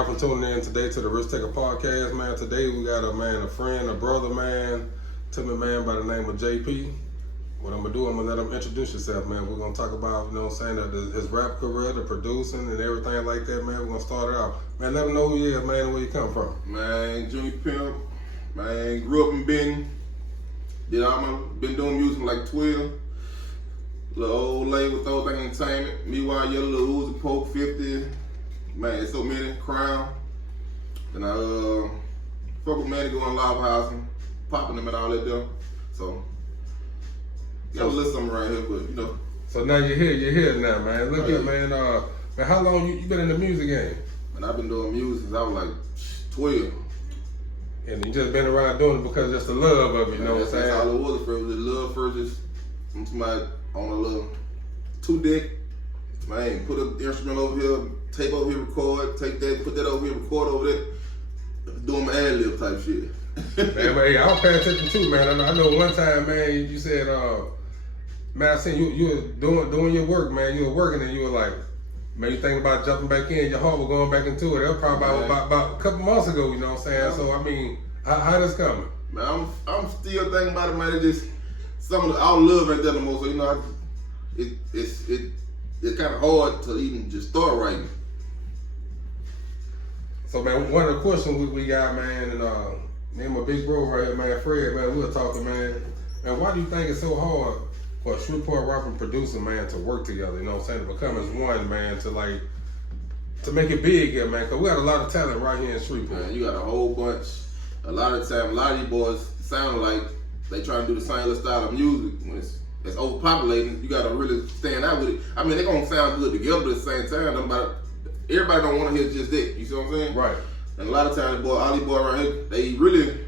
y'all for tuning in today to the Risk Taker Podcast, man. Today we got a friend, a brother, man, to me, man, by the name of JP. What I'm gonna do, I'm gonna let him introduce himself, man. We're gonna talk about, you know what I'm saying, his rap career, the producing and everything like that, man. We're gonna start it out. Man, let him know who he is, man, and where you come from. Man, Junior Pymp, man, grew up in Benton. Been doing music from like 12. Little old lady with those things entertainment. Meanwhile, yellow little Uzi, Poke 50. Man, it's so many, Crown. And I fuck with Manny going live housing, popping them and all that there. So got a little something around here, but you know. So now you're here now, man. Look here, man. Man, how long you been in the music game? And I've been doing music since I was like 12. And you just been around doing it because it's the love of it, you know what I'm saying? That's all it was. It was the love first. Just on a little 2-deck. Man, put an instrument over here, tape over here, record, take that, put that over here, record over there. Doing my ad-lib type shit. Man, but hey, I was paying attention too, man. I know one time, man, you said, man, I seen you were doing your work, man. You were working and you were like, man, you thinking about jumping back in, your heart was going back into it. That was probably about a couple months ago, you know what I'm saying? So, I mean, how this coming? Man, I'm still thinking about it, man. It just, our love ain't there no more, so, you know, it's kind of hard to even just start writing. So, man, one of the questions we got, man, and me and my big bro right here, man, Fred, man, we were talking, man. Man, why do you think it's so hard for a Shreveport rapper and producer, man, to work together, you know what I'm saying, to become as one, man, to make it big here, man, because we got a lot of talent right here in Shreveport. Man, you got a whole bunch. A lot of time, a lot of these boys sound like they trying to do the same little style of music. When it's overpopulating, you got to really stand out with it. I mean, they're going to sound good together, but at the same time, everybody don't want to hear just that, you see what I'm saying? Right. And a lot of times, all these boys around here, they really, man,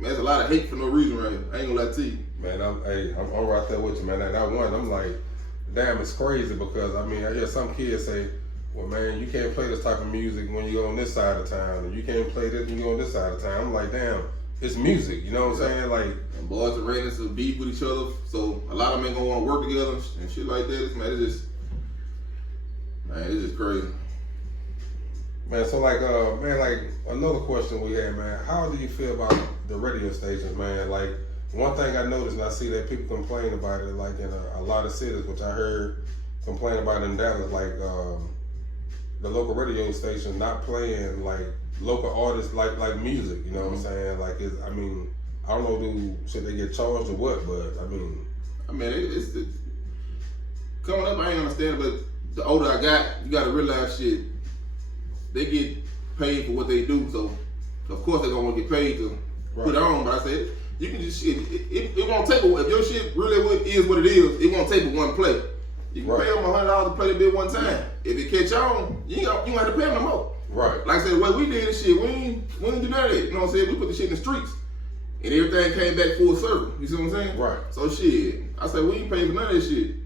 there's a lot of hate for no reason around here. I ain't gonna lie to you. Man, I'm right there with you, man. That one, I'm like, damn, it's crazy because, I mean, I hear some kids say, well, man, you can't play this type of music when you go on this side of town, and you can't play this when you go on this side of town. I'm like, damn, it's music, you know what I'm saying? Like, and boys are ready to beef with each other, so a lot of them ain't gonna want to work together and shit like that. Man, it's just crazy. Man, so like another question we had, man, how do you feel about the radio stations, man? Like, one thing I noticed, and I see that people complain about it, like in a lot of cities, which I heard complain about in Dallas, like the local radio station not playing like local artists like music, you know what I'm saying? Like, I mean, I don't know, should they get charged or what, but I mean, it's coming up, I ain't understand, but the older I got, you gotta realize shit. They get paid for what they do, so of course they're gonna want to get paid to put it on. But I said, you can just it won't take if your shit really is what it is. It won't take but one play. You can pay them $100 to play the bit one time. If it catch on, you don't have to pay them no more. Right. Like I said, the way we did this shit, we ain't do none of that. You know what I'm saying? We put the shit in the streets, and everything came back full circle. You see what I'm saying? Right. So shit, I said we ain't paying for none of this shit.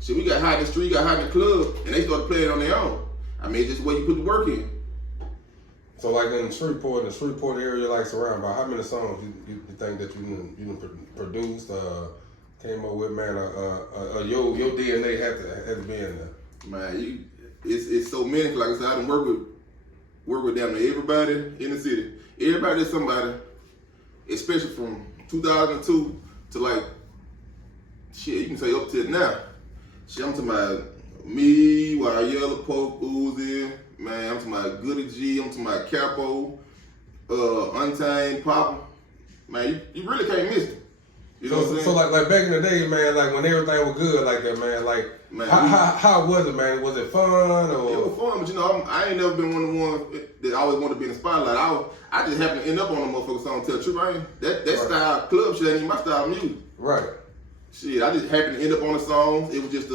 Shit, we got hot in the street, got hot in the club, and they started playing on their own. I mean, just the way you put the work in. So, like in the Shreveport area, like surrounded by, how many songs you think that you produced, came up with, man? Your DNA had to be in there. Man, it's so many. Like I said, I done work with damn near everybody in the city. Everybody is somebody, especially from 2002 to like shit. You can say up to now. Shit, I'm talking about. Me, while Yellow Poke, Uzi, man, I'm talking about Goody G, I'm talking about Capo, Untamed, Papa. Man, you really can't miss it. You know what I'm saying? So like back in the day, man, like when everything was good like that, man, like how was it, man? Was it fun or? It was fun, but you know, I ain't never been one of the ones that always wanted to be in the spotlight. I just happened to end up on a motherfucking song, tell the truth. That right. Style club shit ain't even my style of music. Right. Shit, I just happened to end up on the songs. It was just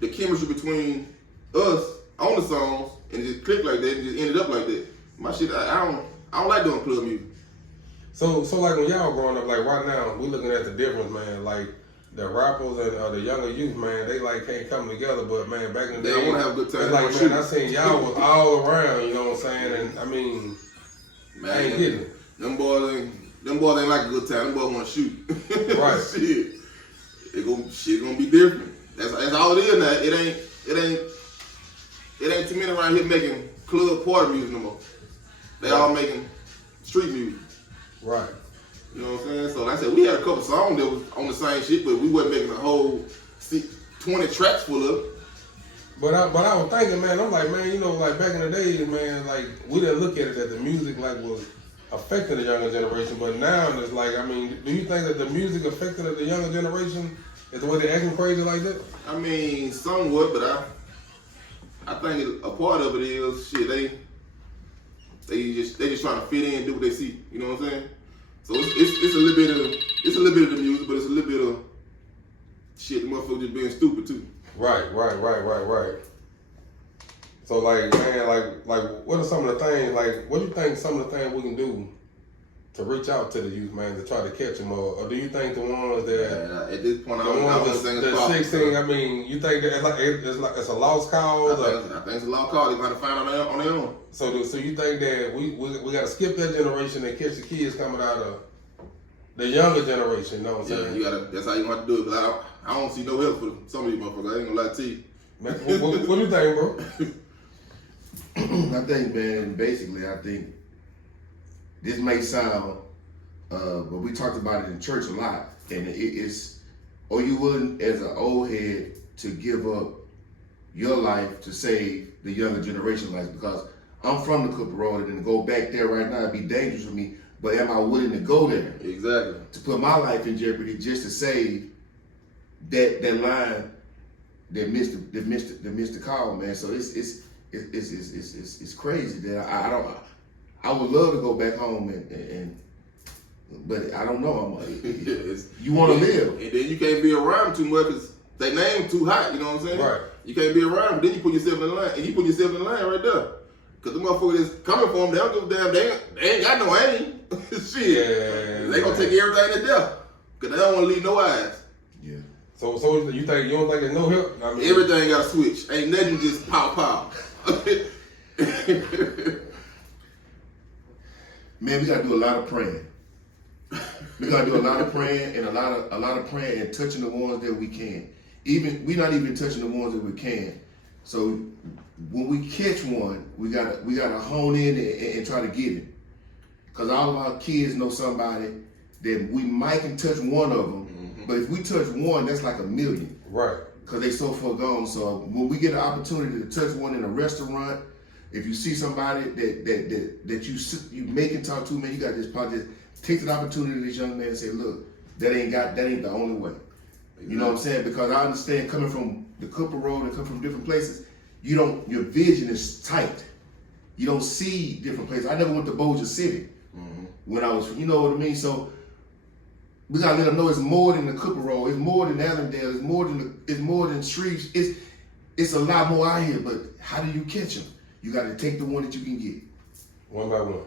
the chemistry between us on the songs, and it just clicked like that, and just ended up like that. My shit, I don't like doing club music. So like when y'all growing up, like right now, we looking at the difference, man. Like the rappers and the younger youth, man, they like can't come together. But man, back in the day, they want to have a good time. Like man, I seen y'all was all around. You know what I'm saying? And I mean, man, I ain't getting it. Them boys ain't like a good time. Them boys want to shoot. Right. Shit gonna be different. That's all it is now. It ain't too many around here making club party music no more. They all making street music. Right. You know what I'm saying? So like I said, we had a couple songs that was on the same shit, but we wasn't making a whole 20 tracks full of it. But I was thinking, man, I'm like, man, you know, like back in the days, man, like we didn't look at it that the music like was affecting the younger generation, but now it's like, I mean, do you think that the music affecting the younger generation is the way they're acting crazy like that? I mean, somewhat, but I think a part of it is shit. They just trying to fit in and do what they see. You know what I'm saying? So it's a little bit of the music, but it's a little bit of shit. The motherfuckers just being stupid too. Right. So like, man, like, what are some of the things? Like, what do you think some of the things we can do to reach out to the youth, man, to try to catch them, or do you think the ones that at this point, I the don't ones think that it's possible. 16? I mean, you think that it's a lost cause? I think it's a lost cause. They got to find on their own. So you think that we got to skip that generation and catch the kids coming out of the younger generation? You know what I'm saying? You gotta. That's how you want to do it. Cause I don't see no help for some of these motherfuckers. I ain't gonna lie to you. Man, what do you think, bro? I think, man, basically, I think this may sound, but we talked about it in church a lot, and it's, or you wouldn't, as an old head, to give up your life to save the younger generation life, because I'm from the Cooper Road, and to go back there right now would be dangerous for me, but am I willing to go there? Exactly. To put my life in jeopardy just to save that line that missed the call, man. So it's crazy that I would love to go back home and but I don't know. You want to live, and then you can't be around too much because they name too hot. You know what I'm saying? Right. You can't be around, but then you put yourself in the line, and you put yourself in the line right there. Cause the motherfucker that's coming for them, they don't give a damn. They ain't got no aim. Shit. Yeah, they gonna take everything to death. Cause they don't want to leave no eyes. yeah. So you don't think there's no help? I mean, Everything got to switch. Ain't nothing just pow. Man, we gotta do a lot of praying. We gotta do a lot of praying and a lot of praying and touching the ones that we can. We're not even touching the ones that we can. So when we catch one, we gotta hone in and try to get it. Cause all of our kids know somebody that we might can touch one of them, but if we touch one, that's like a million. right. Cause they so far gone. So when we get an opportunity to touch one in a restaurant, if you see somebody that you make and talk to, man, you got this project. Take the opportunity to this young man and say, look, that ain't the only way. You know what I'm saying? Because I understand coming from the Cooper Road and come from different places, your vision is tight. You don't see different places. I never went to Bossier City when I was, you know what I mean? So we gotta let them know it's more than the Cooper Road, it's more than Allendale, it's more than Shreveport. It's a lot more out here, but how do you catch them? You gotta take the one that you can get. One by one.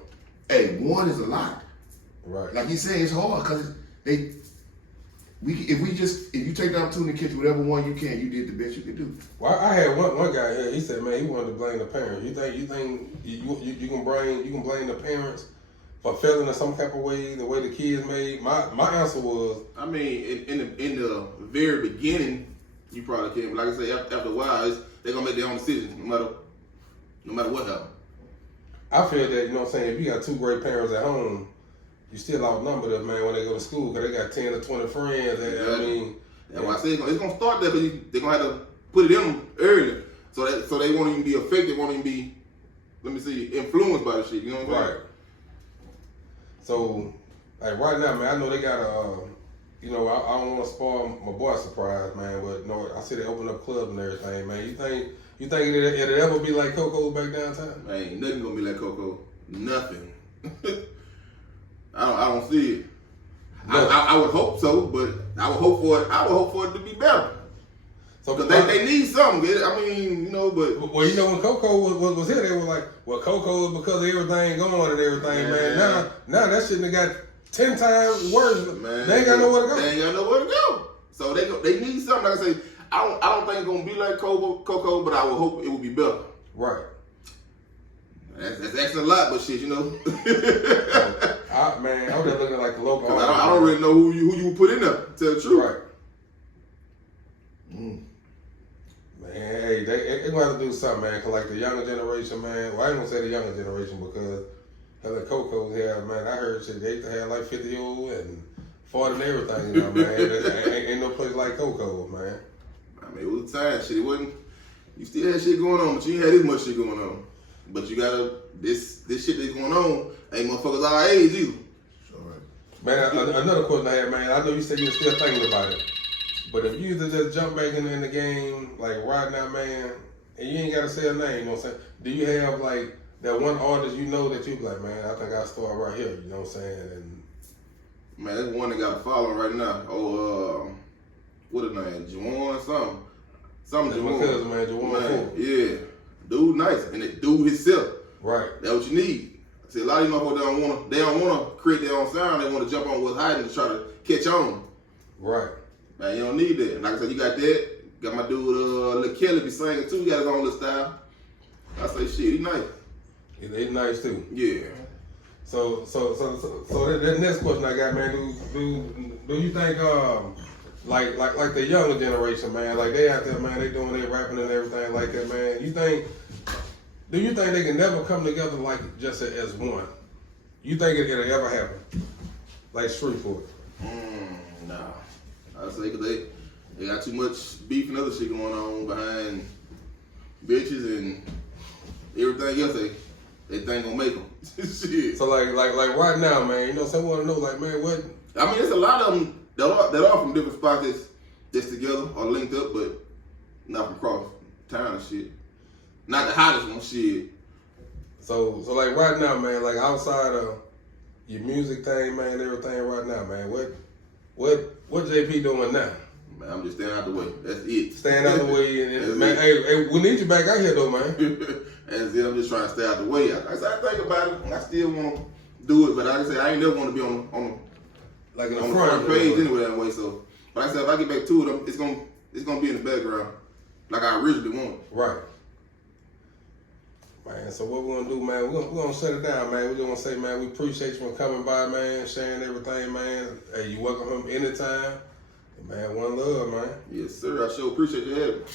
Hey, one is a lot. Right. Like you said, it's hard because if you take the opportunity to catch whatever one you can, you did the best you could do. Well, I had one guy here. He said, man, he wanted to blame the parents. You think you can blame the parents for failing in some type of way, the way the kids made? My answer was, I mean, in the very beginning, you probably can. But like I say, after a while, they're gonna make their own decisions, no matter what happens. I feel that, you know what I'm saying, if you got two great parents at home, you still outnumber them, man, when they go to school, because they got 10 or 20 friends. I mean, that's why I say it's gonna start there, but they're gonna have to put it in them early, so they won't even be affected, won't even be, influenced by the shit. You know what I'm saying? right. So, like right now, man, I know they got a, I don't want to spoil my boy's surprise, man, but I see they open up clubs and everything, man. You think it'll ever be like Coco back downtown? Man, ain't nothing gonna be like Coco. Nothing. I don't see it. I would hope so, but I would hope for it to be better. So because they need something. I mean, but well, when Coco was here, they were like, well, Coco is because of everything going and everything, man. Now that shit done got 10 times worse. Man, they ain't got nowhere to go. They ain't got nowhere to go. So they need something. Like I say, I don't think it's gonna be like Coco, but I would hope it will be better. Right. That's asking a lot, but shit, Man, I was just looking at like the local. I don't really know who you would put in there, to tell the truth. Right. Man, hey, gonna have to do something, man. Cause like the younger generation, man. Well, I ain't gonna say the younger generation because hell, the Coco's here, man. I heard shit they used to have like 50-year-old and 40 and everything, you know, man. ain't no place like Coco, man. I mean, it was time. Shit, it wasn't. You still had shit going on, but you ain't had this much shit going on. But you gotta this shit that's going on ain't motherfuckers our age either. Man, another question I had, man. I know you said you're still thinking about it, but if you just jump back in the game, like right now, man, and you ain't gotta say a name, you know what I'm saying? Do you have like that one artist you know that you be like, man, I think I'll start right here, you know what I'm saying? And man, there's one that got a following right now. Oh, what his name? Juwan something. Something my Juwan. cousin, man, Juwan. Yeah. Dude nice. And the dude himself. Right. That's what you need. See, a lot of these motherfuckers they don't wanna create their own sound, they wanna jump on what's hiding to try to catch on. Right. Man, you don't need that. And like I said, you got that. Got my dude Lil Kelly be singing too, he got his own little style. I say shit, he nice. He's nice too. Yeah. So the next question I got, man, do you think like the younger generation, man, like they out there, man, they doing their rapping and everything like that, man. Do you think they can never come together like just as one? You think it'll ever happen? Like Shreveport? Nah. I say because they got too much beef and other shit going on behind bitches and everything else they think gonna make them. Shit. So like right now, man, you know, someone wanna know, like, man, what? I mean, it's a lot of them that are from different spots that's together or linked up, but not from across town and shit. Not the hottest one, shit. So like right now, man, like outside of your music thing, man, everything right now, man, what JP doing now? Man, I'm just staying out the way. That's it. Staying out the way, and man, hey, we need you back out here though, man. That's it. I'm just trying to stay out the way. I think about it, and I still want to do it, but like I said, I ain't never want to be on Like in the the front front page anyway that way. So, but like I said, if I get back to it, it's gonna be in the background, like I originally wanted. Right. Man, so what we're gonna do, man, we're gonna shut it down, man. We're just gonna say, man, we appreciate you for coming by, man, sharing everything, man. Hey, you welcome him anytime. Man, one love, man. Yes, sir. I sure appreciate you having me.